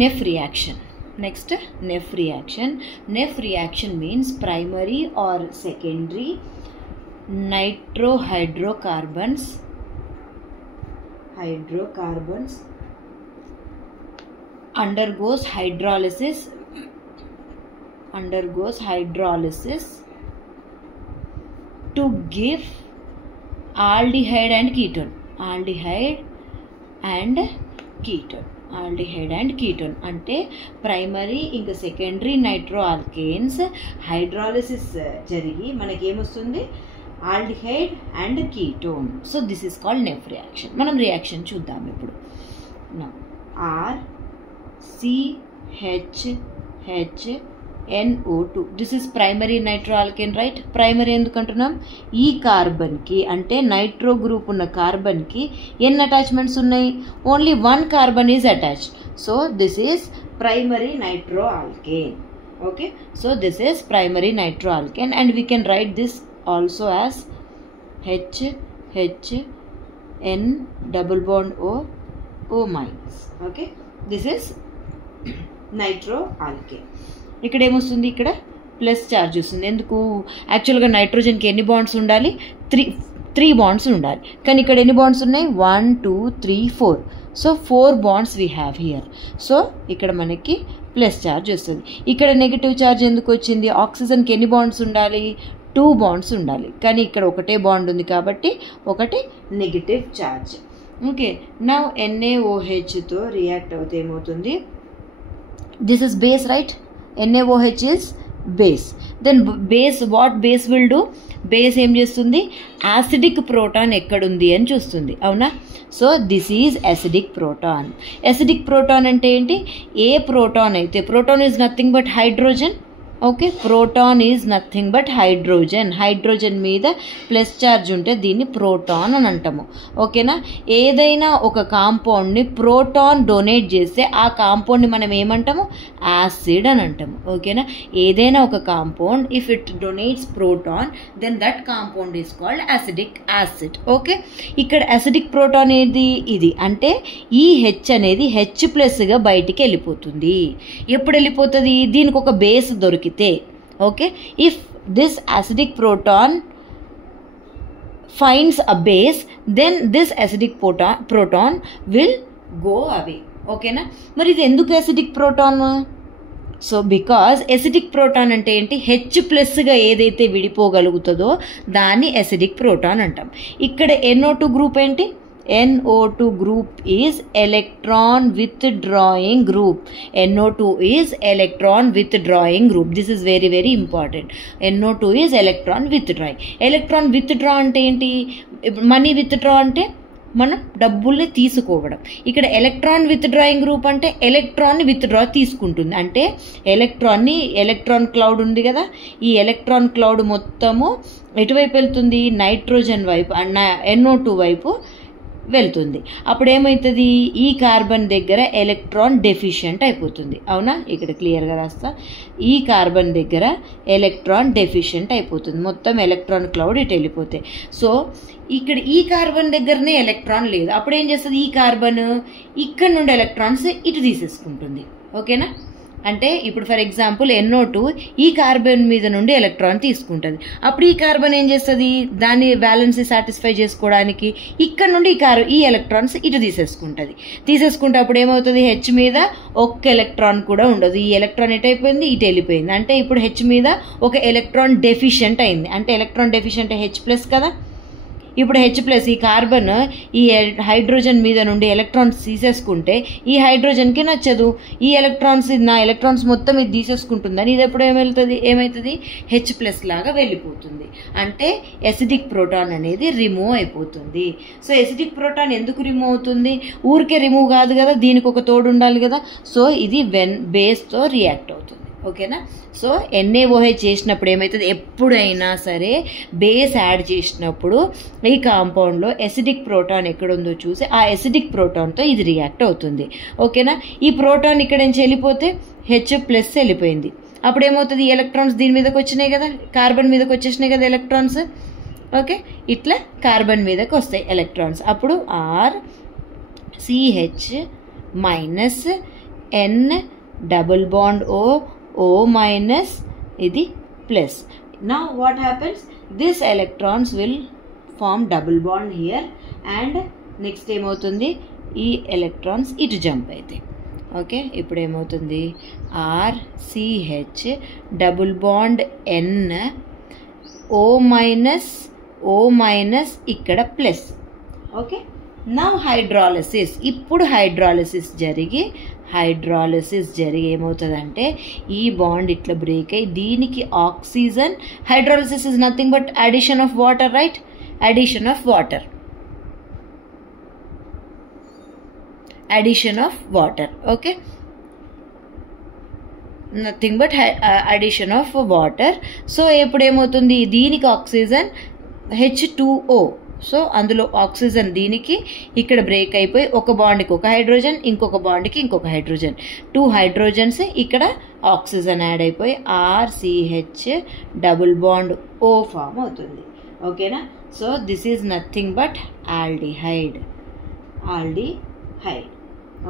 Neff reaction. Next, Neff reaction. Neff reaction means primary or secondary nitrohydrocarbons undergoes hydrolysis to give aldehyde and ketone అంటే primary ఇంకా secondary nitro alkanes hydrolysis జరిగి మనకి ఏమొస్తుంది aldehyde and ketone. So this is called Nef reaction. మనం reaction చూద్దాం ఇప్పుడు. RCHHNO2 this is primary nitro alkane, right? Primary ఎందుకంటున్నాం? ఈ కార్బన్కి అంటే నైట్రో గ్రూప్ ఉన్న కార్బన్కి ఎన్ని అటాచ్మెంట్స్ ఉన్నాయి? Only 1 carbon is attached. So this is primary nitro alkane. Okay, so this is primary nitro alkane and we can right this also as HHN double bond O minus. Okay, this is nitro alkane. ఇక్కడ ఏమొస్తుంది? ఇక్కడ plus charge వస్తుంది. ఎందుకు? యాక్చువల్గా నైట్రోజన్కి ఎన్ని bonds ఉండాలి? 3 bonds ఉండాలి. కానీ ఇక్కడ ఎన్ని బాండ్స్ ఉన్నాయి? 1 2 3 4. So 4 bonds we have here. So ఇక్కడ మనకి ప్లస్ ఛార్జ్ వస్తుంది. ఇక్కడ నెగిటివ్ ఛార్జ్ ఎందుకు వచ్చింది? ఆక్సిజన్కి ఎన్ని బాండ్స్ ఉండాలి? 2 బాండ్స్ ఉండాలి. కానీ ఇక్కడ ఒకటే బాండ్ ఉంది కాబట్టి ఒకటి నెగిటివ్ ఛార్జ్. ఓకే, నౌ NaOHతో రియాక్ట్ అవుతే ఏమవుతుంది? This is base, right? NaOH is base. Then base, what base will do? Base ఏం చేస్తుంది? యాసిడిక్ ప్రోటాన్ ఎక్కడుంది అని చూస్తుంది, అవునా? So this is acidic proton. Acidic proton అంటే ఏంటి? ఏ ప్రోటాన్ అయితే, proton is nothing but hydrogen. Okay, proton is nothing but hydrogen మీద ప్లస్ ఛార్జ్ ఉంటే దీన్ని ప్రోటాన్ అని అంటాము. ఓకేనా? ఏదైనా ఒక కాంపౌండ్ని ప్రోటాన్ డొనేట్ చేస్తే ఆ కాంపౌండ్ని మనం ఏమంటాము? యాసిడ్ అని అంటాము. ఓకేనా? ఏదైనా ఒక compound if it donates proton then that compound is called acidic acid. Okay, ఇక్కడ యాసిడిక్ ప్రోటాన్ ఏది? ఇది అంటే ఈ హెచ్ అనేది H+గా బయటికి వెళ్ళిపోతుంది. ఎప్పుడు వెళ్ళిపోతుంది? దీనికి ఒక బేస్ దొరికితే. Okay, if this acidic proton finds a base, then this acidic proton will go away. Okay na? మరి ఇది ఎందుకు acidic proton? So because acidic proton అంటే ఏంటి? H+గా ఏదైతే విడిపోగలుగుతుందో దాన్ని ఎసిడిక్ ప్రోటాన్ అంటాం. ఇక్కడ NO2 గ్రూప్ ఏంటి? NO2 group is electron withdrawing group. NO2 is electron withdrawing group. This is very very important. NO2 is electron withdrawing. Electron withdraw అంటే ఏంటి? Money withdraw అంటే మనం డబ్బుల్ని తీసుకోవడం. ఇక్కడ ఎలక్ట్రాన్ విత్డ్రాయింగ్ గ్రూప్ అంటే ఎలక్ట్రాన్ని విత్డ్రా తీసుకుంటుంది. అంటే ఎలక్ట్రాన్ క్లౌడ్ ఉంది కదా, ఈ ఎలక్ట్రాన్ క్లౌడ్ మొత్తము ఎటువైపు వెళ్తుంది? నైట్రోజన్ వైపు, NO2 వైపు వెళ్తుంది. అప్పుడు ఏమవుతుంది? ఈ కార్బన్ దగ్గర ఎలక్ట్రాన్ డెఫిషియెంట్ అయిపోతుంది, అవునా? ఇక్కడ క్లియర్గా రాస్తా. ఈ కార్బన్ దగ్గర ఎలక్ట్రాన్ డెఫిషియెంట్ అయిపోతుంది. మొత్తం ఎలక్ట్రాన్ క్లౌడ్ ఇటు వెళ్ళిపోతాయి. సో ఇక్కడ ఈ కార్బన్ దగ్గరనే ఎలక్ట్రాన్ లేదు. అప్పుడు ఏం చేస్తుంది? ఈ కార్బన్ ఇక్కడ నుండి ఎలక్ట్రాన్స్ ఇటు తీసేసుకుంటుంది. ఓకేనా? అంటే ఇప్పుడు ఫర్ ఎగ్జాంపుల్ NO2 ఈ కార్బన్ మీద నుండి ఎలక్ట్రాన్ తీసుకుంటుంది. అప్పుడు ఈ కార్బన్ ఏం చేస్తుంది? దాని బ్యాలెన్స్ని సాటిస్ఫై చేసుకోవడానికి ఇక్కడ నుండి ఈ ఎలక్ట్రాన్స్ ఇటు తీసేసుకుంటే అప్పుడు ఏమవుతుంది? H మీద ఒక్క ఎలక్ట్రాన్ కూడా ఉండదు. ఈ ఎలక్ట్రాన్ ఎటు అయిపోయింది? ఇటు వెళ్ళిపోయింది. అంటే ఇప్పుడు H మీద ఒక ఎలక్ట్రాన్ డెఫిషియెంట్ అయింది. అంటే ఎలక్ట్రాన్ డెఫిషియెంట్ H+ కదా. ఇప్పుడు H+ ఈ కార్బన్ ఈ హైడ్రోజన్ మీద నుండి ఎలక్ట్రాన్స్ తీసేసుకుంటే ఈ హైడ్రోజన్కి నచ్చదు. ఈ ఎలక్ట్రాన్స్ మొత్తం ఇది తీసేసుకుంటుందని ఇది ఎప్పుడు ఏమవుతుంది? H+ లాగా వెళ్ళిపోతుంది. అంటే ఎసిడిక్ ప్రోటాన్ అనేది రిమూవ్ అయిపోతుంది. సో ఎసిడిక్ ప్రోటాన్ ఎందుకు రిమూవ్ అవుతుంది? ఊరికే రిమూవ్ కాదు కదా, దీనికి ఒక తోడు ఉండాలి కదా. సో ఇది బేస్తో రియాక్ట్ అవుతుంది. ఓకేనా? సో NaOH చేసినప్పుడు ఏమవుతుంది? ఎప్పుడైనా సరే బేస్ యాడ్ చేసినప్పుడు ఈ కాంపౌండ్లో ఎసిడిక్ ప్రోటాన్ ఎక్కడుందో చూసి ఆ ఎసిడిక్ ప్రోటాన్తో ఇది రియాక్ట్ అవుతుంది. ఓకేనా? ఈ ప్రోటాన్ ఇక్కడ నుంచి వెళ్ళిపోతే H+ వెళ్ళిపోయింది. అప్పుడు ఏమవుతుంది? ఎలక్ట్రాన్స్ దీని మీదకి వచ్చినాయి కదా, కార్బన్ మీదకి వచ్చేసినాయి కదా ఎలక్ట్రాన్స్. ఓకే, ఇట్లా కార్బన్ మీదకి వస్తాయి ఎలక్ట్రాన్స్. అప్పుడు RCH- N double bond O, O minus ఇది plus. Now what happens? This electrons will form double bond here and next ఏమవుతుంది, ఈ ఎలక్ట్రాన్స్ ఇటు జంప్ అవుతాయి. ఓకే, ఇప్పుడు ఏమవుతుంది, RCH double bond N O minus ఇక్కడ ప్లస్. Okay, now hydrolysis. ఇప్పుడు hydrolysis జరిగి ఏమవుతుందంటే ఈ బాండ్ ఇట్లా బ్రేక్ అయ్యి దీనికి oxygen, hydrolysis is nothing but addition of water, right? Addition of water. Okay, nothing but addition of water. So ఇప్పుడు ఏమవుతుంది, దీనికి ఆక్సిజన్ H2O. సో అందులో ఆక్సిజన్ దీనికి ఇక్కడ బ్రేక్ అయిపోయి ఒక బాండ్కి ఒక హైడ్రోజన్, ఇంకొక బాండ్కి ఇంకొక హైడ్రోజన్, 2 హైడ్రోజన్స్ ఇక్కడ ఆక్సిజన్ యాడ్ అయిపోయి RCH double bond O form అవుతుంది. ఓకేనా? So this is nothing but aldehyde.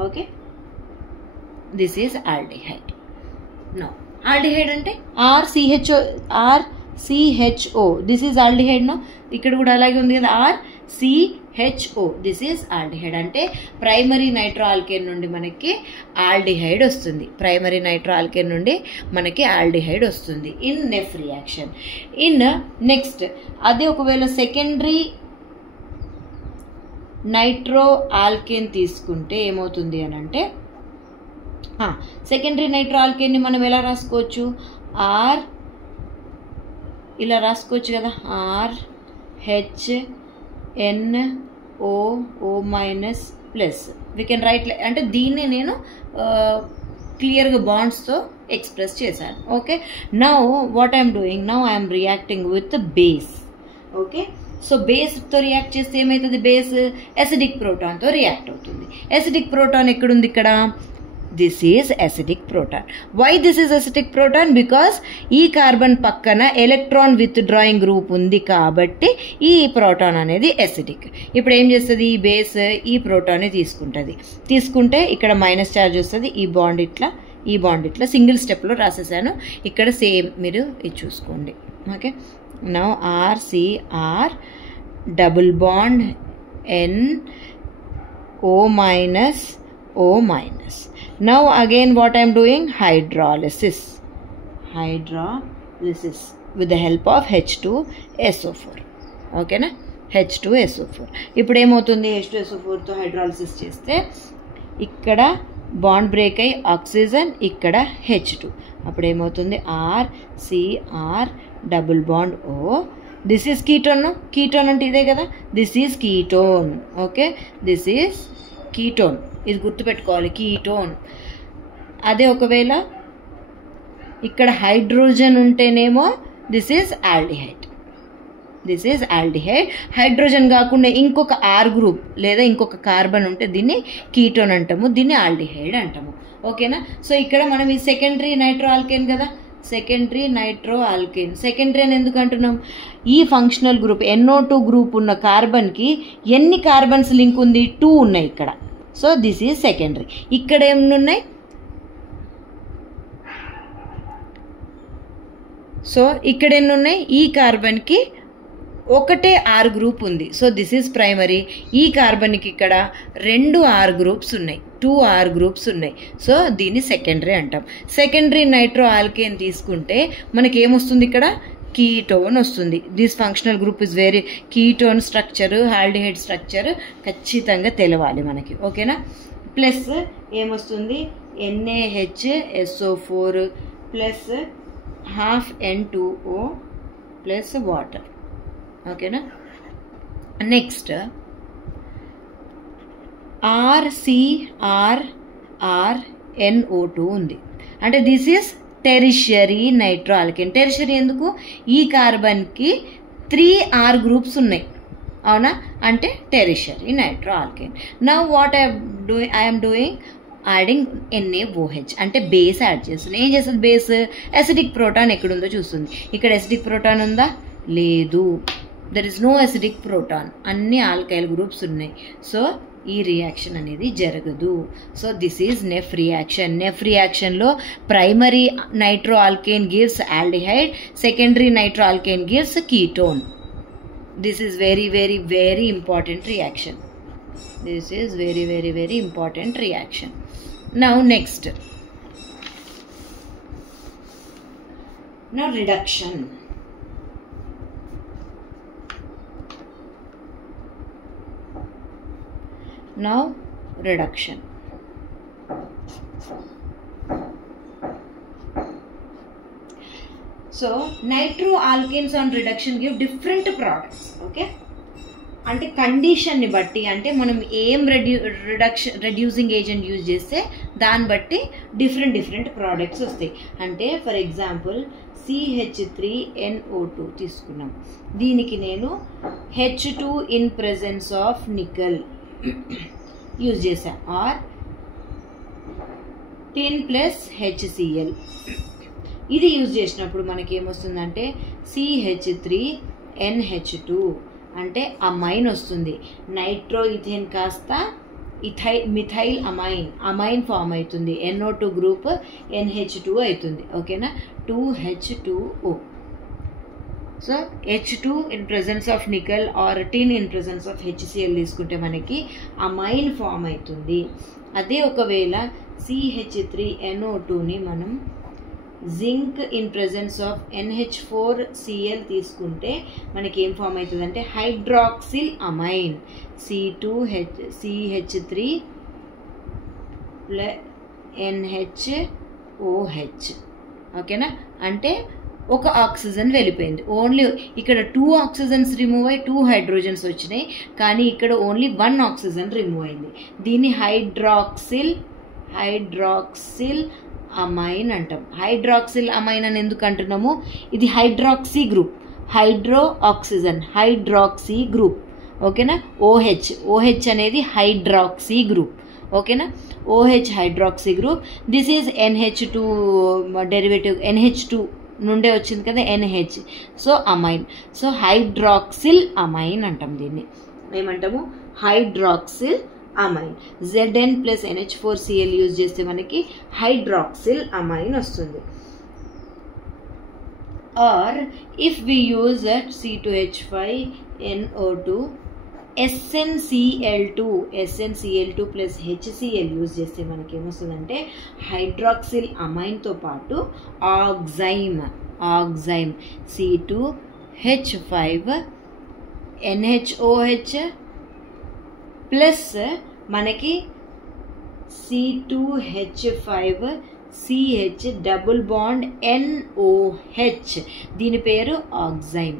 Okay, this is aldehyde. No, aldehyde అంటే RCHO. This is aldehyde. No, ఇక్కడ కూడా అలాగే ఉంది కదా, RCHO. This is aldehyde. అంటే ప్రైమరీ నైట్రో ఆల్కేన్ నుండి మనకి ఆల్డిహైడ్ వస్తుంది. In నెఫ్ reaction. నెక్స్ట్ అదే ఒకవేళ సెకండరీ నైట్రో ఆల్కేన్ తీసుకుంటే ఏమవుతుంది అని అంటే, సెకండరీ నైట్రో ఆల్కేన్ని మనం ఎలా రాసుకోవచ్చు, ఇలా రాసుకోవచ్చు కదా, RHNO minus plus. We can write, అంటే దీన్ని నేను క్లియర్గా బాండ్స్తో ఎక్స్ప్రెస్ చేశాను. Okay, now what I'm doing, now I'm reacting with base. Okay, so బేస్తో రియాక్ట్ చేస్తే ఏమవుతుంది, బేస్ అసిడిక్ ప్రోటాన్తో రియాక్ట్ అవుతుంది. అసిడిక్ ప్రోటాన్ ఎక్కడుంది, ఇక్కడ. This is acidic proton. Why this is acidic proton? Because ఈ కార్బన్ పక్కన ఎలక్ట్రాన్ విత్ డ్రాయింగ్ గ్రూప్ ఉంది కాబట్టి ఈ ప్రోటాన్ అనేది అసిడిక్. ఇప్పుడు ఏం చేస్తుంది, ఈ బేస్ ఈ ప్రోటాన్ని తీసుకుంటే ఇక్కడ మైనస్ ఛార్జ్ వస్తుంది. ఈ బాండ్ ఇట్లా సింగిల్ స్టెప్లో రాసేసాను. ఇక్కడ సేమ్ మీరు ఇది చూసుకోండి. Okay, now RCR double bond N O minus. Now again what I am doing, hydrolysis with the help of H2SO4. Okay నా, H2SO4. ఇప్పుడు ఏమవుతుంది, H2SO4తో హైడ్రాలిసిస్ చేస్తే ఇక్కడ బాండ్ బ్రేక్ అయ్యి ఆక్సిజన్, ఇక్కడ H2. అప్పుడు ఏమవుతుంది, RCR double bond O. This is ketone. Ketone అంటే ఇదే కదా, this is ketone. Okay, this is ketone. ఇది గుర్తుపెట్టుకోవాలి, కీటోన్. అదే ఒకవేళ ఇక్కడ హైడ్రోజన్ ఉంటేనేమో దిస్ ఈజ్ ఆల్డిహైడ్. హైడ్రోజన్ కాకుండా ఇంకొక R గ్రూప్ లేదా ఇంకొక కార్బన్ ఉంటే దీన్ని కీటోన్ అంటాము, దీన్ని ఆల్డిహైడ్ అంటాము. ఓకేనా? సో ఇక్కడ మనం ఈ సెకండరీ నైట్రో ఆల్కేన్ కదా, సెకండరీ అని ఎందుకు అంటున్నాం, ఈ ఫంక్షనల్ గ్రూప్ NO2 గ్రూప్ ఉన్న కార్బన్కి ఎన్ని కార్బన్స్ లింక్ ఉంది, 2 ఉన్నాయి ఇక్కడ. So this is secondary. ఇక్కడ ఎన్ని ఉన్నాయి, సో ఇక్కడ ఎన్ని ఉన్నాయి, ఈ కార్బన్కి ఒకటే R గ్రూప్ ఉంది. So this is primary. ఈ కార్బన్కి ఇక్కడ 2 R గ్రూప్స్ ఉన్నాయి, 2 R గ్రూప్స్ ఉన్నాయి. సో దీన్ని సెకండరీ అంటాం. సెకండరీ నైట్రో ఆల్కేన్ తీసుకుంటే మనకి ఏమొస్తుంది, ఇక్కడ కీటోన్ వస్తుంది. This functional group is very ketone structure, aldehyde structure ఖచ్చితంగా తెలవాలి మనకి. ఓకేనా? ప్లస్ ఏమొస్తుంది, NaHSO4 plus half N2O plus water. ఓకేనా? నెక్స్ట్ RCRNO2 ఉంది. అంటే this is tertiary nitro alkane. Tertiary ఎందుకు, ఈ కార్బన్కి 3 R గ్రూప్స్ ఉన్నాయి, అవునా? అంటే tertiary nitro alkane. Now what I'm doing, adding NaOH అంటే బేస్ యాడ్ చేస్తుంది. ఏం చేస్తుంది బేస్, అసిడిక్ ప్రోటాన్ ఎక్కడుందో చూస్తుంది. ఇక్కడ అసిడిక్ ప్రోటాన్ ఉందా, లేదు. There is no acidic proton, అన్ని ఆల్కైల్ గ్రూప్స్ ఉన్నాయి. సో ఈ రియాక్షన్ అనేది జరగదు. So this is Nef reaction. Nef రియాక్షన్లో primary nitro alkane gives aldehyde, secondary nitro alkane gives ketone. This is very very very important reaction. This is very very very important reaction. Now next, now reduction. Now reduction. So nitroalkanes on reduction give different products. Okay, అంటే కండిషన్ని బట్టి, అంటే మనం ఏం reducing agent use చేస్తే దాన్ని బట్టి different products వస్తాయి. అంటే ఫర్ ఎగ్జాంపుల్ CH3NO2 తీసుకున్నాం. దీనికి నేను H2 in presence of nickel use చేసా, ఆర్ tin ప్లస్ HCl. ఇది యూజ్ చేసినప్పుడు మనకి ఏమొస్తుందంటే CH3NH2 అంటే అమైన్ వస్తుంది. నైట్రో ఇథేన్ కాస్త మిథైల్ అమైన్ ఫామ్ అవుతుంది. NO2 గ్రూప్ NH2 అవుతుంది. ఓకేనా, 2H2O. So H2 in presence of nickel or tin in presence of HCl తీసుకుంటే మనకి అమైన్ ఫామ్ అవుతుంది. అదే ఒకవేళ CH3NO2ని మనం zinc in presence of NH4Cl తీసుకుంటే మనకి ఏం ఫామ్ అవుతుంది అంటే హైడ్రాక్సిల్ అమైన్ CH3 NHOH. ఓకేనా, అంటే ఒక ఆక్సిజన్ వెళ్ళిపోయింది. ఓన్లీ ఇక్కడ 2 ఆక్సిజన్స్ రిమూవ్ అయ్యి 2 హైడ్రోజన్స్ వచ్చినాయి, కానీ ఇక్కడ ఓన్లీ 1 ఆక్సిజన్ రిమూవ్ అయింది. దీన్ని హైడ్రాక్సిల్ అమైన్ అంటాం. హైడ్రాక్సిల్ అమైన్ అని ఎందుకు అంటున్నాము, ఇది hydroxy group, hydro oxygen hydroxy group. ఓకేనా, OH అనేది హైడ్రాక్సీ గ్రూప్. ఓకేనా, OH hydroxy group. This is NH2 derivative, NH2 నుండే వచ్చింది కదా NH. So amine, so hydroxyl amine అంటాం. దీన్ని ఏమంటాము, hydroxyl amine. Zn plus NH4Cl use చేస్తే మనకి హైడ్రాక్సిల్ అమైన్ వస్తుంది. Or if we use C2H5NO2 SnCl2 plus HCl use చేస్తే మనకి ఏమొస్తుందంటే హైడ్రాక్సిల్ అమైన్తో పాటు ఆక్సైమ్ C2H5NHOH ప్లస్ మనకి C2H5CH డబుల్ బాండ్ NOH. దీని పేరు ఆక్సైమ్.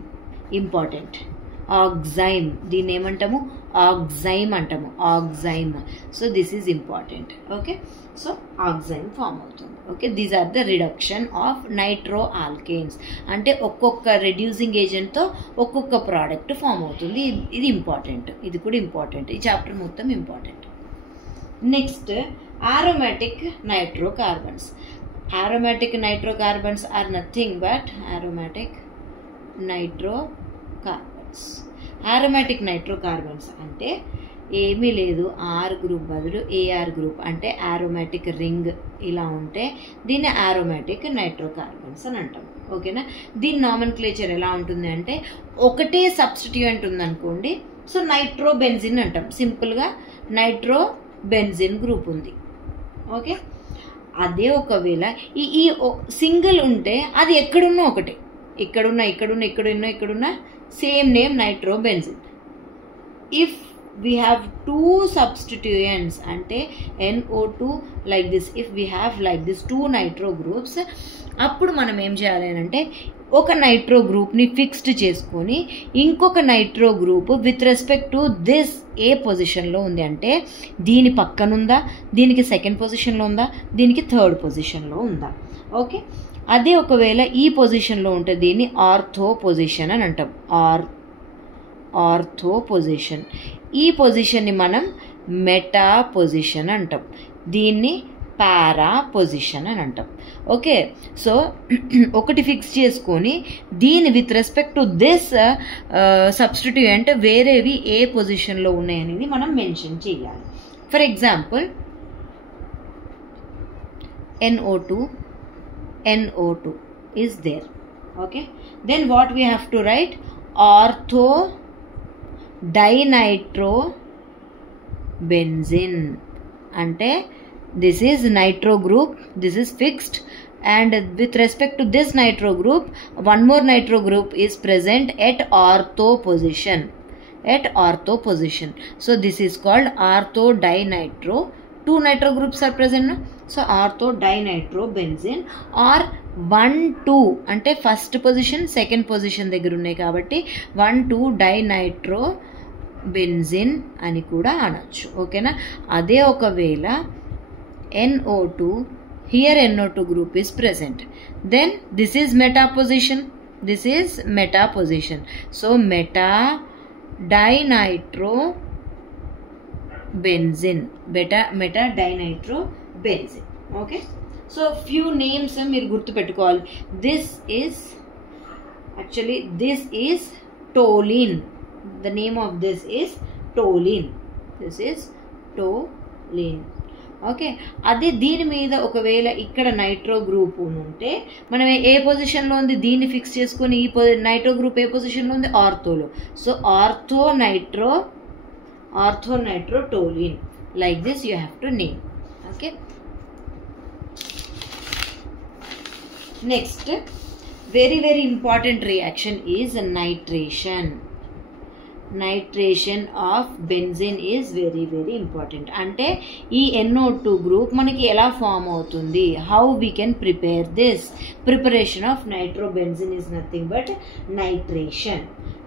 ఇంపార్టెంట్, ఆక్సైమ్. దీన్ని ఏమంటాము, ఆక్సైమ్ అంటాము, oxime. So this is important. Okay, so oxime form అవుతుంది. Okay, these are the reduction of nitro alkanes. అంటే ఒక్కొక్క రెడ్యూసింగ్ ఏజెంట్తో ఒక్కొక్క ప్రోడక్ట్ ఫామ్ అవుతుంది. ఇది ఇంపార్టెంట్, ఇది కూడా ఇంపార్టెంట్. ఈ చాప్టర్ మొత్తం important. Next, aromatic nitrocarbons. Aromatic nitrocarbons are nothing but aromatic nitrocarbons. Aromatic nitrocarbons అంటే ఏమీ లేదు, ఆర్ గ్రూప్ బదులు ఏఆర్ గ్రూప్ అంటే aromatic రింగ్ ఇలా ఉంటే దీన్ని aromatic nitrocarbons అని అంటాం. ఓకేనా, దీని నామన్క్లేచర్ ఎలా ఉంటుంది అంటే ఒకటే సబ్స్టిట్యూయెంట్ ఉందనుకోండి, సో నైట్రోబెన్జిన్ అంటాం. సింపుల్గా నైట్రోబెన్జిన్ గ్రూప్ ఉంది. ఓకే, అదే ఒకవేళ ఈ సింగిల్ ఉంటే అది ఎక్కడున్నా ఒకటే, ఇక్కడున్నా same name nitrobenzene. If we have two substituents ante NO2 like this, if we have like this two nitro groups, అప్పుడు మనం ఏం చేయాలి అంటే ఒక నైట్రో గ్రూప్ని ఫిక్స్డ్ చేసుకొని ఇంకొక nitro group with respect to this ఏ పొజిషన్లో ఉంది అంటే దీని పక్కనుందా, దీనికి సెకండ్ పొజిషన్లో ఉందా, దీనికి థర్డ్ పొజిషన్లో ఉందా. ఓకే, అదే ఒకవేళ ఈ పొజిషన్లో ఉంటే దీన్ని ఆర్థో పొజిషన్ అని అంటాం. Ortho position. ఈ పొజిషన్ని మనం మెటా పొజిషన్ అంటాం. దీన్ని పారా పొజిషన్ అని అంటాం. ఓకే, సో ఒకటి ఫిక్స్ చేసుకొని దీని with respect to this substituent వేరేవి ఏ పొజిషన్లో ఉన్నాయనేది మనం మెన్షన్ చేయాలి. For example NO2 is there. Okay, then what we have to write? Ortho dinitrobenzene. Ante this is nitro group, this is fixed, and with respect to this nitro group, one more nitro group is present at ortho position. So this is called ortho dinitro. Two nitro groups are present, no? So ortho dinitrobenzene or 1,2 అంటే first position second position దగ్గర ఉన్నాయి కాబట్టి 1,2 డైనైట్రోబెంజిన్ అని కూడా అనొచ్చు. ఓకేనా, అదే ఒకవేళ NO2, here NO2 group is present, then this is meta position. So meta dinitrobenzene. Okay, so few names మీరు గుర్తుపెట్టుకోవాలి. this is toluene. The name of this is toluene. Okay, అదే దీని మీద ఒకవేళ ఇక్కడ నైట్రో గ్రూప్ ఉంటే మనం ఏ పొజిషన్లో ఉంది దీన్ని ఫిక్స్ చేసుకొని ఈ నైట్రో గ్రూప్ ఏ పొజిషన్లో ఉంది ఆర్థోలో. సో ortho nitro toluene, like this you have to name. Okay, next very important reaction is nitration of benzene is very important. అంటే ఈ NO2 group మనకి ఎలా ఫామ్ అవుతుంది, how we can prepare this? Preparation of nitrobenzene is nothing but nitration.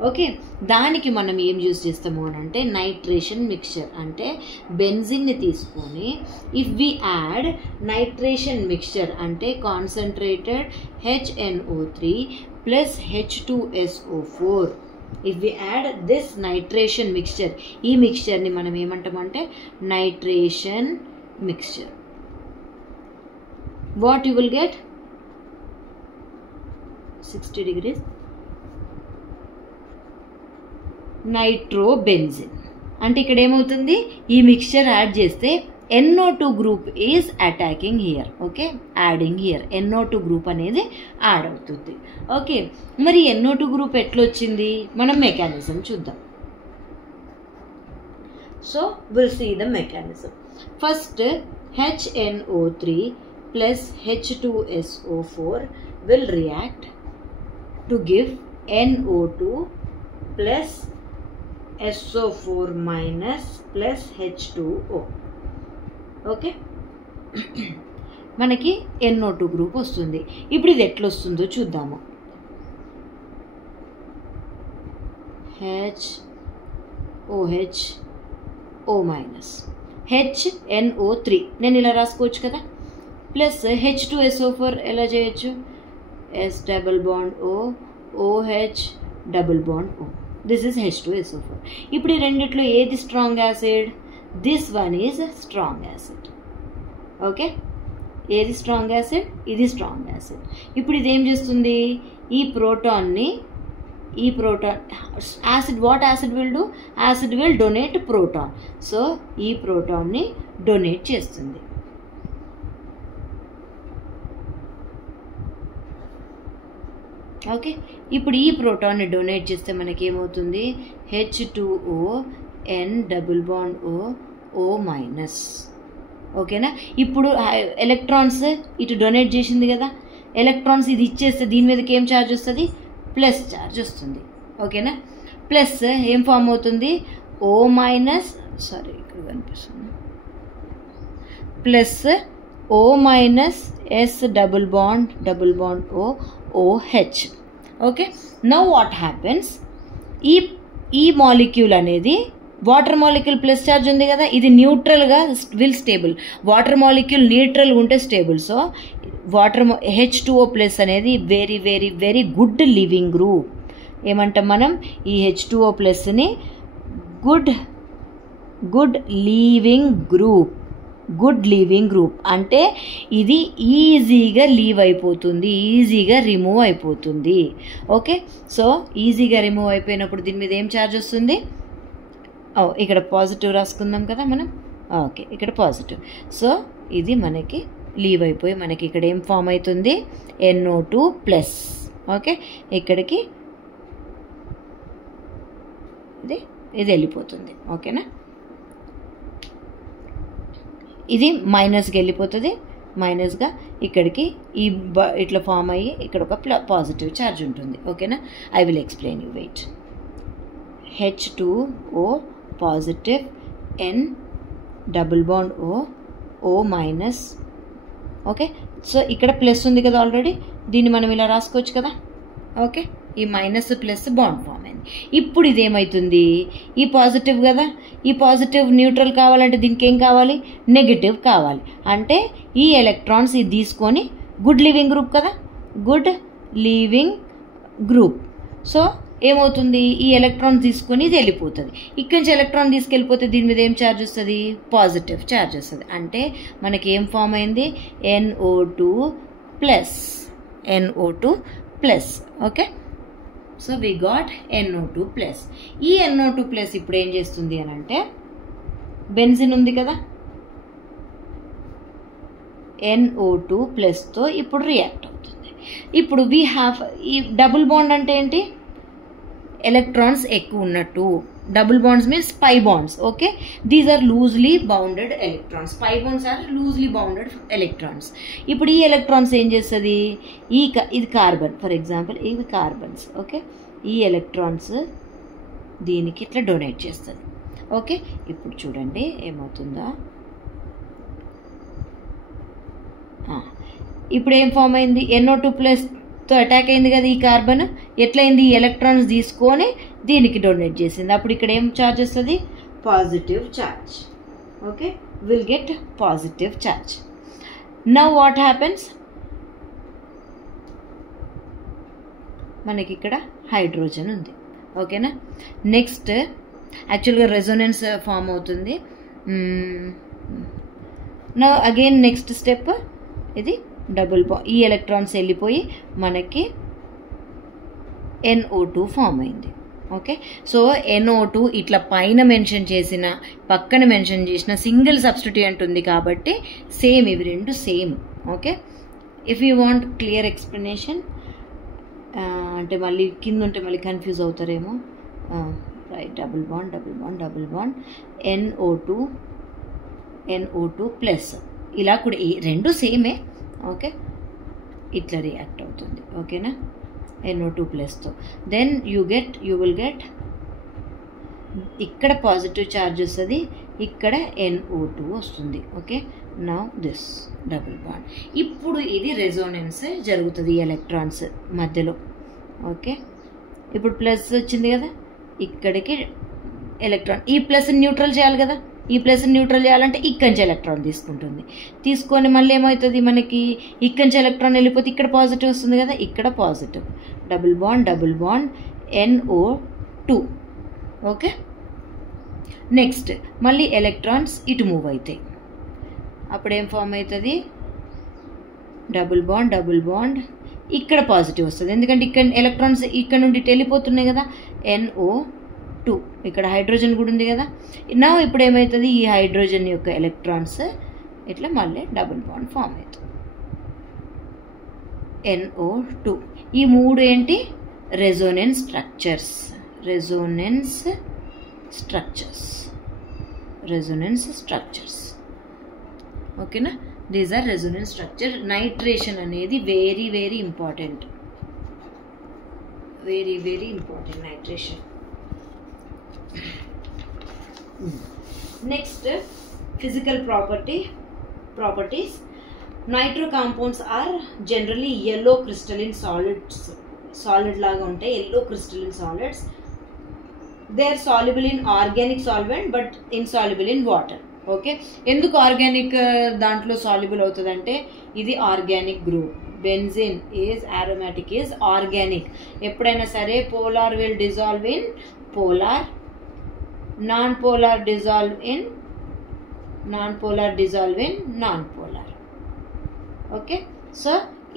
Okay, దానికి మనం ఏం use చేస్తాము అని అంటే నైట్రేషన్ మిక్చర్. అంటే బెంజిన్ని తీసుకొని if we add nitration mixture అంటే concentrated HNO3 plus H2SO4. if we add this nitration mixture, ఈ మిక్చర్ ని మనం ఏమంటామంటే nitration mixture. what you will get? 60 degrees nitrobenzene. అంటే ఇక్కడ ఏమవుతుంది, ఈ మిక్చర్ యాడ్ చేస్తే NO2 group is attacking here. Okay, adding here NO2 group అనేది యాడ్ అవుతుంది. ఓకే, మరి NO2 గ్రూప్ ఎట్లొచ్చింది మనం మెకానిజం చూద్దాం. So will see the mechanism. First HNO3 plus H2SO4 will react to give NO2 plus SO4 minus plus H2O. Okay, మనకి NO2 group వస్తుంది. ఇప్పుడు ఇది ఎట్లా వస్తుందో చూద్దాము. HOO మైనస్ HNO3 నేను ఇలా రాసుకోవచ్చు కదా, ప్లస్ H2SO4 ఎలా చేయొచ్చు, S double bond O OH double bond O. This is H2SO4. ఇప్పుడు ఈ రెండిట్లో ఏది strong acid? This one is strong acid. Okay, ఏది స్ట్రాంగ్ యాసిడ్? ఇది స్ట్రాంగ్ యాసిడ్. ఇప్పుడు ఇది ఏం చేస్తుంది, ఈ proton acid, what acid will do? Acid will donate proton. So ఈ ప్రోటాన్ని డొనేట్ చేస్తుంది. ఓకే, ఇప్పుడు ఈ ప్రోటాన్ని డొనేట్ చేస్తే మనకేమవుతుంది, H2O N double bond O minus. ఓకేనా, ఇప్పుడు ఎలక్ట్రాన్స్ ఇటు డొనేట్ చేసింది కదా, ఎలక్ట్రాన్స్ ఇది ఇచ్చేస్తే దీని మీదకి ఏం ఛార్జ్ వస్తుంది? ప్లస్ ఛార్జ్ వస్తుంది. ఓకేనా, ప్లస్ ఏం ఫామ్ అవుతుంది, O మైనస్, సారీ ఇక్కడ కనిపిస్తుంది, plus O minus S double bond O OH. Okay, now what happens, ఈ మాలిక్యూల్ అనేది వాటర్ మాలిక్యూల్ ప్లస్ ఛార్జ్ ఉంది కదా, ఇది న్యూట్రల్గా విల్ స్టేబుల్. వాటర్ మాలిక్యూల్ న్యూట్రల్గా ఉంటే స్టేబుల్. సో H2O ప్లస్ అనేది very very very good leaving group. ఏమంటాం మనం ఈ H2O ప్లస్ని good leaving group. Good leaving group. అంటే ఇది ఈజీగా లీవ్ అయిపోతుంది, ఈజీగా రిమూవ్ అయిపోతుంది. ఓకే, సో ఈజీగా రిమూవ్ అయిపోయినప్పుడు దీని మీద ఏం ఛార్జ్ వస్తుంది? ఇక్కడ పాజిటివ్ రాసుకుందాం కదా మనం. ఓకే, ఇక్కడ పాజిటివ్. సో ఇది మనకి లీవ్ అయిపోయి మనకి ఇక్కడ ఏం ఫామ్ అవుతుంది? NO2+. ఓకే, ఇక్కడికి ఇది వెళ్ళిపోతుంది. ఓకేనా, ఇది మైనస్కి వెళ్ళిపోతుంది. మైనస్గా ఇక్కడికి ఇట్లా ఫామ్ అయ్యి ఇక్కడ ఒక పాజిటివ్ ఛార్జ్ ఉంటుంది. ఓకేనా, I will explain you. Wait. H2O positive, N double bond O minus. Okay, so ఇక్కడ ప్లస్ ఉంది కదా ఆల్రెడీ, దీన్ని మనం ఇలా రాసుకోవచ్చు కదా. ఓకే, ఈ మైనస్ ప్లస్ బాండ్ ఫామ్ అయింది. ఇప్పుడు ఇదేమవుతుంది? ఈ పాజిటివ్ కదా, ఈ పాజిటివ్ న్యూట్రల్ కావాలంటే దీనికి ఏం కావాలి? నెగిటివ్ కావాలి. అంటే ఈ ఎలక్ట్రాన్స్ ఇది తీసుకొని గుడ్ లివింగ్ గ్రూప్ కదా, గుడ్ లివింగ్ గ్రూప్. సో ఏమవుతుంది? ఈ ఎలక్ట్రాన్ తీసుకొని ఇది వెళ్ళిపోతుంది. ఇక్కడి నుంచి ఎలక్ట్రాన్ తీసుకెళ్ళిపోతే దీని మీద ఏం ఛార్జ్ వస్తుంది? పాజిటివ్ ఛార్జ్ వస్తుంది. అంటే మనకి ఏం ఫామ్ అయింది? NO2+. NO2+. Okay, so we got NO2+. ఈ NO2+ ఇప్పుడు ఏం చేస్తుంది అని అంటే, బెంజిన్ ఉంది కదా, NO2+తో ఇప్పుడు రియాక్ట్ అవుతుంది. ఇప్పుడు వీ హ్యావ్ ఈ డబుల్ బాండ్ అంటే ఏంటి? ఎలక్ట్రాన్స్ ఎక్కువ ఉన్నట్టు. Double bonds means pi bonds. Okay, these are loosely bounded electrons. Pi bonds are loosely bounded electrons. ఇప్పుడు ఈ ఎలక్ట్రాన్స్ ఏం చేస్తుంది? ఇది కార్బన్ ఫర్ ఎగ్జాంపుల్, ఇవి కార్బన్స్. ఓకే, ఈ ఎలక్ట్రాన్స్ దీనికి ఇట్లా డొనేట్ చేస్తుంది. ఓకే, ఇప్పుడు చూడండి ఏమవుతుందా. ఇప్పుడు ఏం ఫామ్ అయింది? NO2+తో అటాక్ అయింది కదా ఈ కార్బన్. ఎట్లయింది? ఈ ఎలక్ట్రాన్స్ తీసుకొని దీనికి డొనేట్ చేసింది. అప్పుడు ఇక్కడ ఏం ఛార్జ్ వస్తుంది? Positive charge. Okay, will get positive charge. Now what happens? మనకి ఇక్కడ హైడ్రోజన్ ఉంది. ఓకేనా, నెక్స్ట్ యాక్చువల్గా రెజొనెన్స్ ఫామ్ అవుతుంది. నా అగైన్ నెక్స్ట్ స్టెప్ ఇది డబుల్ బాండ్. ఈ ఎలక్ట్రాన్స్ వెళ్ళిపోయి మనకి NO2 ఫామ్ అయింది. ఓకే, సో NO2 ఇట్లా పైన మెన్షన్ చేసిన పక్కన మెన్షన్ చేసిన సింగిల్ సబ్స్టిట్యూయెంట్ ఉంది కాబట్టి సేమ్, ఇవి రెండు same. Okay, if you want clear explanation అంటే మళ్ళీ కింద ఉంటే మళ్ళీ కన్ఫ్యూజ్ అవుతారేమో. Right, double bond double bond double bond NO2+. ఇలా కూడా ఈ రెండు సేమే. ఓకే, ఇట్లా రియాక్ట్ అవుతుంది. ఓకేనా, NO2+తో. దెన్ యూ విల్ గెట్ ఇక్కడ పాజిటివ్ ఛార్జ్ వస్తుంది, ఇక్కడ NO2 వస్తుంది. Okay, now this double bond. ఇప్పుడు ఇది రెజోనెన్స్ జరుగుతుంది ఈ ఎలక్ట్రాన్స్ మధ్యలో. ఓకే, ఇప్పుడు ప్లస్ వచ్చింది కదా, ఇక్కడికి ఎలక్ట్రాన్ ఈ ప్లస్ న్యూట్రల్ చేయాలి కదా. ఈ ప్లస్ న్యూట్రల్ చేయాలంటే ఇక్కడి నుంచి ఎలక్ట్రాన్ తీసుకుంటుంది. తీసుకొని మళ్ళీ ఏమవుతుంది? మనకి ఇక్కడి నుంచి ఎలక్ట్రాన్ వెళ్ళిపోతే ఇక్కడ పాజిటివ్ వస్తుంది కదా, ఇక్కడ positive. Double bond NO2. Okay, next మళ్ళీ ఎలక్ట్రాన్స్ ఇటు మూవ్ అవుతాయి. అప్పుడు ఏం ఫామ్ అవుతుంది? డబుల్ బాండ్ ఇక్కడ పాజిటివ్ వస్తుంది. ఎందుకంటే ఇక్కడ ఎలక్ట్రాన్స్ ఇక్కడ నుండి వెళ్ళిపోతున్నాయి కదా, NO2. ఇక్కడ హైడ్రోజన్ కూడా ఉంది కదా. నా ఇప్పుడు ఏమవుతుంది? ఈ హైడ్రోజన్ యొక్క ఎలక్ట్రాన్స్ ఇట్లా మళ్ళీ డబుల్ బాండ్ ఫామ్ అవుతుంది, NO2. ఈ మూడు ఏంటి? Resonance structures. ఓకేనా, these are resonance structure. Nitration అనేది very very important, nitration. Next physical properties. Nitro compounds are generally yellow crystalline solids. Solid laga untayi, yellow crystalline solids. They are soluble in organic solvent but insoluble in water. Okay, ఎందుకు organic దాంట్లో soluble అవుతుంది అంటే ఇది organic group. Benzene is aromatic is organic. ఎప్పుడైనా సరే polar will dissolve in polar, non-polar dissolve in non-polar dissolve in non-polar. Okay, so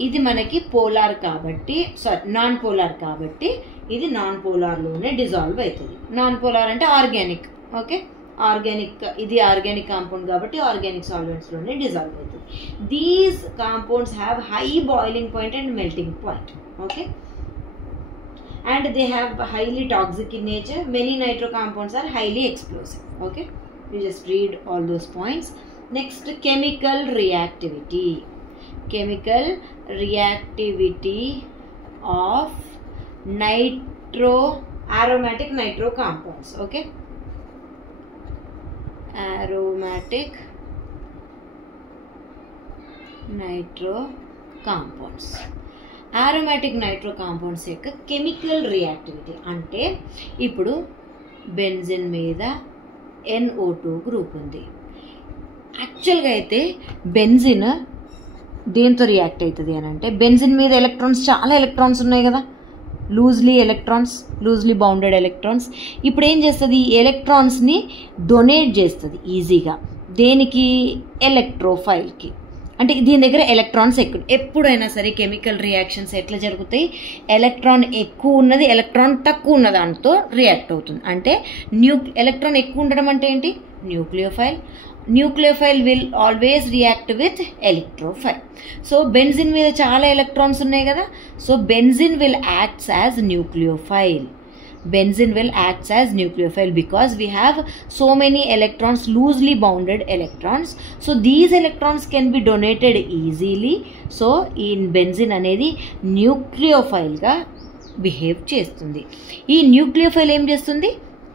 ఇది మనకి polar కాబట్టి నాన్ పోలార్ కాబట్టి ఇది నాన్ పోలార్లోనే డిజాల్వ్ అవుతుంది. నాన్ పోలార్ అంటే ఆర్గానిక్. ఓకే, ఆర్గానిక్, ఇది ఆర్గానిక్ కాంపౌండ్ కాబట్టి ఆర్గానిక్ సాల్వెంట్స్లోనే డిజాల్వ్ అవుతుంది. These compounds have high boiling point and melting point. Okay, and they have highly toxic in nature. Many nitro compounds are highly explosive. Okay, you just read all those points. Next, chemical reactivity. Chemical reactivity of aromatic nitro compounds. Okay, aromatic nitro compounds. aromatic nitro compounds యొక్క chemical reactivity అంటే ఇప్పుడు benzene మీద NO2 group ఉంది. యాక్చువల్గా అయితే benzene దేంతో react అవుతుంది అని అంటే, బెంజిన్ మీద చాలా ఎలక్ట్రాన్స్ ఉన్నాయి కదా, లూజ్లీ బౌండెడ్ ఎలక్ట్రాన్స్. ఇప్పుడు ఏం చేస్తుంది, ఎలక్ట్రాన్స్ని డొనేట్ చేస్తుంది ఈజీగా. దేనికి? ఎలక్ట్రోఫైల్కి. అంటే దీని దగ్గర ఎలక్ట్రాన్స్ ఎక్కువ. ఎప్పుడైనా సరే కెమికల్ రియాక్షన్స్ ఎట్లా జరుగుతాయి, ఎలక్ట్రాన్ ఎక్కువ ఉన్నది ఎలక్ట్రాన్ తక్కువ ఉన్న దాంతో రియాక్ట్ అవుతుంది. అంటే ఎలక్ట్రాన్ ఎక్కువ ఉండడం అంటే ఏంటి? Nucleophile will always react with electrophile. So benzene మీద చాలా ఎలక్ట్రాన్స్ ఉన్నాయి కదా, so benzene will acts as nucleophile. Benzene will act as nucleophile because we have so many electrons, loosely bounded electrons. So these electrons can be donated easily. So in benzene అనేది nucleophile గా behave చేస్తుంది. ఈ nucleophile ఏం చేస్తుంది?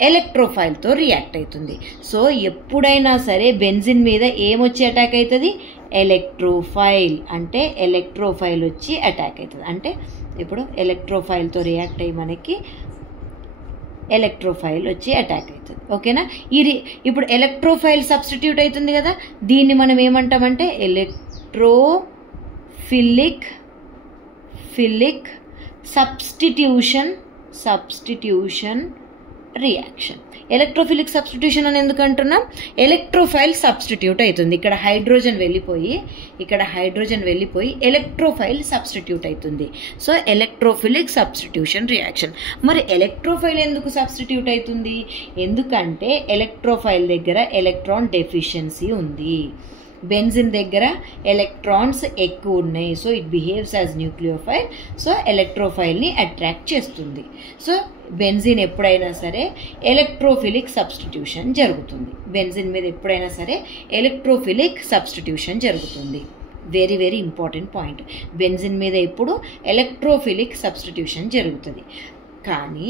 ఎలక్ట్రోఫైల్తో react అవుతుంది. So ఎప్పుడైనా సరే benzene మీద ఏమొచ్చి అటాక్ అవుతుంది? ఎలక్ట్రోఫైల్. అంటే ఎలక్ట్రోఫైల్ వచ్చి అటాక్ అవుతుంది. అంటే ఇప్పుడు ఎలక్ట్రోఫైల్తో రియాక్ట్ అయ్యి మనకి ఎలక్ట్రోఫైల్ వచ్చి అటాక్ అవుతుంది. ఓకేనా, ఇది ఇప్పుడు ఎలక్ట్రోఫైల్ సబ్స్టిట్యూట్ అవుతుంది కదా, దీన్ని మనం ఏమంటామంటే electrophilic substitution reaction. Electrophilic substitution అని ఎందుకు అంటున్నాం? ఎలక్ట్రోఫైల్ సబ్స్టిట్యూట్ అవుతుంది. ఇక్కడ హైడ్రోజన్ వెళ్ళిపోయి ఎలక్ట్రోఫైల్ సబ్స్టిట్యూట్ అవుతుంది. So electrophilic substitution reaction. మరి ఎలక్ట్రోఫైల్ ఎందుకు సబ్స్టిట్యూట్ అవుతుంది? ఎందుకంటే ఎలక్ట్రోఫైల్ దగ్గర ఎలక్ట్రాన్ డెఫిషియన్సీ ఉంది. బెంజిన్ దగ్గర ఎలక్ట్రాన్స్ ఎక్కువ ఉన్నాయి. So it behaves as nucleophile. So ఎలక్ట్రోఫైల్ని అట్రాక్ట్ చేస్తుంది. సో బెంజిన్ ఎప్పుడైనా సరే ఎలక్ట్రోఫిలిక్ సబ్స్టిట్యూషన్ జరుగుతుంది. బెంజిన్ మీద ఎప్పుడైనా సరే ఎలక్ట్రోఫిలిక్ సబ్స్టిట్యూషన్ జరుగుతుంది. Very very important point. Benzene మీద ఎప్పుడు ఎలక్ట్రోఫిలిక్ సబ్స్టిట్యూషన్ జరుగుతుంది. కానీ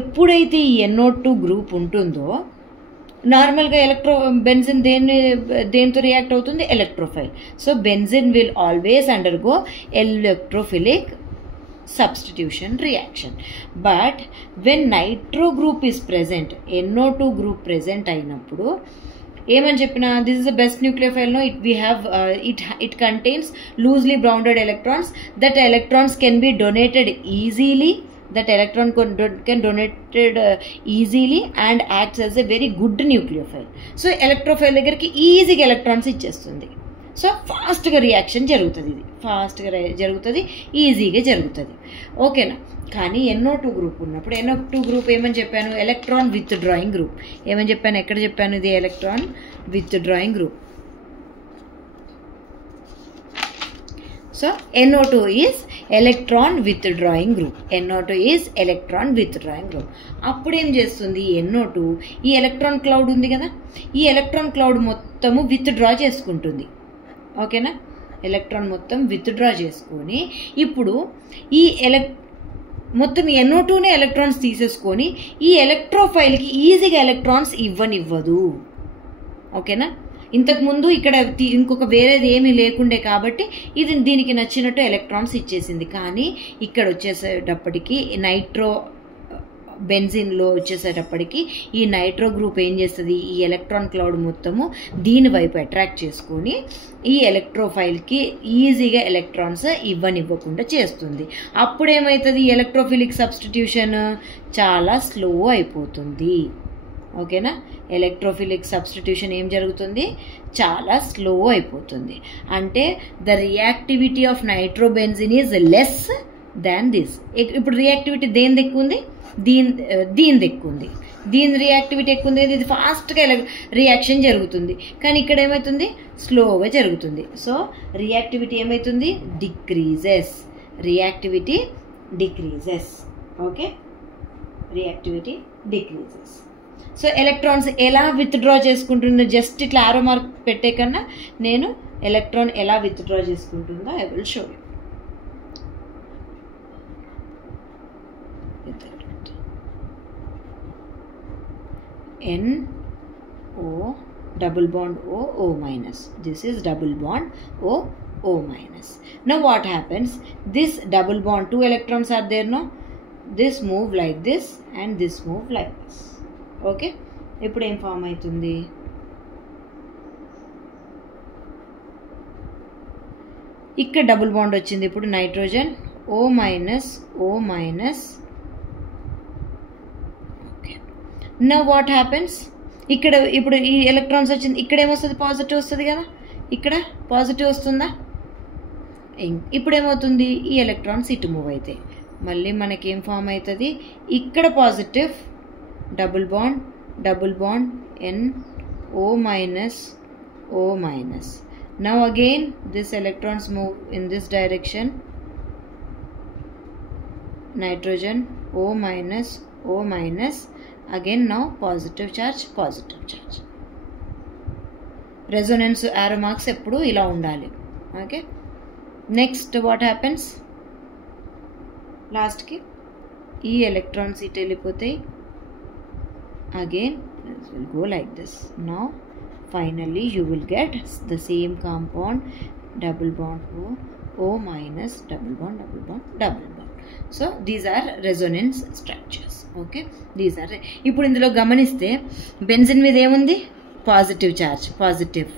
ఎప్పుడైతే ఈ NO2 గ్రూప్ ఉంటుందో, నార్మల్గా బెంజిన్ దేంతో రియాక్ట్ అవుతుంది? Electrophile. So benzene will always undergo electrophilic substitution reaction. But when nitro group is present, NO2 group present అయినప్పుడు ఏమని చెప్పినా, this is the best nucleophile. No, it contains loosely bounded electrons. That electrons can be donated easily. That electron can donated easily and acts as a very good nucleophile. So electrophile దగ్గరికి ఈజీగా electrons ఇచ్చేస్తుంది. So ఫాస్ట్గా reaction జరుగుతుంది. ఇది ఫాస్ట్గా జరుగుతుంది, ఈజీగా జరుగుతుంది. ఓకేనా. కానీ NO2 గ్రూప్ ఉన్నప్పుడు, NO2 గ్రూప్ ఏమని చెప్పాను? Electron withdrawing group. ఏమని చెప్పాను? ఎక్కడ చెప్పాను? ఇది electron withdrawing group. So NO2 is electron withdrawing group. NO2 is electron withdrawing group. అప్పుడు ఏం చేస్తుంది? NO2 ఈ ఎలక్ట్రాన్ క్లౌడ్ ఉంది కదా, ఈ ఎలక్ట్రాన్ క్లౌడ్ మొత్తము విత్ డ్రా చేసుకుంటుంది. ఓకేనా, ఎలక్ట్రాన్ మొత్తం విత్ డ్రా చేసుకొని ఇప్పుడు ఈ మొత్తం NO2నే ఎలక్ట్రాన్స్ తీసేసుకొని ఈ ఎలక్ట్రోఫైల్కి ఈజీగా ఎలక్ట్రాన్స్ ఇవ్వనివ్వదు. ఓకేనా. ఇంతకుముందు ఇక్కడ ఇంకొక వేరేది ఏమీ లేకుండే కాబట్టి దీనికి నచ్చినట్టు ఎలక్ట్రాన్స్ ఇచ్చేసింది. కానీ ఇక్కడ వచ్చేసేటప్పటికి బెంజిన్లో వచ్చేసేటప్పటికి ఈ నైట్రో గ్రూప్ ఏం చేస్తుంది? ఈ ఎలక్ట్రాన్ క్లౌడ్ మొత్తము దీని వైపు అట్రాక్ట్ చేసుకొని ఈ ఎలక్ట్రోఫైల్కి ఈజీగా ఎలక్ట్రాన్స్ ఇవ్వనివ్వకుండా చేస్తుంది. అప్పుడేమవుతుంది? ఎలక్ట్రోఫిలిక్ సబ్స్టిట్యూషన్ చాలా స్లో అయిపోతుంది. ఓకేనా. ఎలక్ట్రోఫిలిక్ సబ్స్టిట్యూషన్ ఏం జరుగుతుంది, చాలా స్లో అయిపోతుంది. అంటే the reactivity of nitrobenzene is less than this. ఇప్పుడు రియాక్టివిటీ దేనిది ఎక్కువ ఉంది, దీనిది ఎక్కువ ఉంది. దీని రియాక్టివిటీ ఎక్కువ ఉంది, ఇది ఫాస్ట్గా రియాక్షన్ జరుగుతుంది. కానీ ఇక్కడ ఏమవుతుంది, స్లోగా జరుగుతుంది. సో రియాక్టివిటీ ఏమవుతుంది, decreases. Reactivity decreases. Okay, reactivity decreases. So electrons ఎలా విత్డ్రా చేసుకుంటుందో జస్ట్ ఇట్లా ఆరో మార్క్ పెట్టే కన్నా నేను ఎలక్ట్రాన్ ఎలా విత్డ్రా చేసుకుంటుందో I will show you. NO double bond O minus. This is double bond O minus. Now what happens, this double bond, 2 electrons are there, no? This move like this and this move like this. Okay, ఇప్పుడు ఏం form అవుతుంది, ఇక్కడ double bond వచ్చింది. ఇప్పుడు nitrogen O minus. Okay, now what happens, ఇక్కడ ఇప్పుడు ఈ electrons వచ్చింది, ఇక్కడ ఏమొస్తుంది, పాజిటివ్ వస్తుంది కదా, ఇక్కడ పాజిటివ్ వస్తుందా. ఇప్పుడు ఏమవుతుంది, ఈ ఎలక్ట్రాన్స్ ఇటు మూవ్ అవుతాయి. మళ్ళీ మనకి ఏం ఫామ్ అవుతుంది, ఇక్కడ positive double bond NO minus O minus. Now again this electrons move in this direction, nitrogen O minus, again now positive charge. Resonance arrow marks ఎప్పుడు ఇలా ఉండాలి. ఓకే, నెక్స్ట్ వాట్ హ్యాపెన్స్, లాస్ట్కి ఈ ఎలక్ట్రాన్స్ ఇటు వెళ్ళిపోతాయి. Again this will go like this. Now finally you will get the same compound, double bond O minus, double bond. So these are resonance structures. Okay, these are. ఇప్పుడు ఇందులో గమనిస్తే benzene మీద ఏముంది, positive charge, positive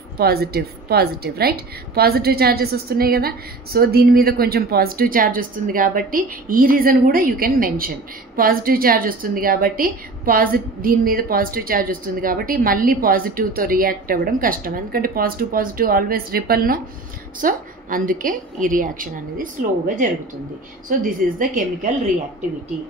right, positive charges వస్తున్నాయి కదా. So దీని మీద కొంచెం పాజిటివ్ ఛార్జ్ వస్తుంది కాబట్టి ఈ రీజన్ కూడా you can mention. Positive charge వస్తుంది కాబట్టి దీని మీద పాజిటివ్ ఛార్జ్ వస్తుంది కాబట్టి మళ్ళీ పాజిటివ్తో రియాక్ట్ అవ్వడం కష్టం, ఎందుకంటే పాజిటివ్ ఆల్వేస్ రిపల్నో. సో అందుకే ఈ రియాక్షన్ అనేది స్లోగా జరుగుతుంది. So this is the chemical reactivity.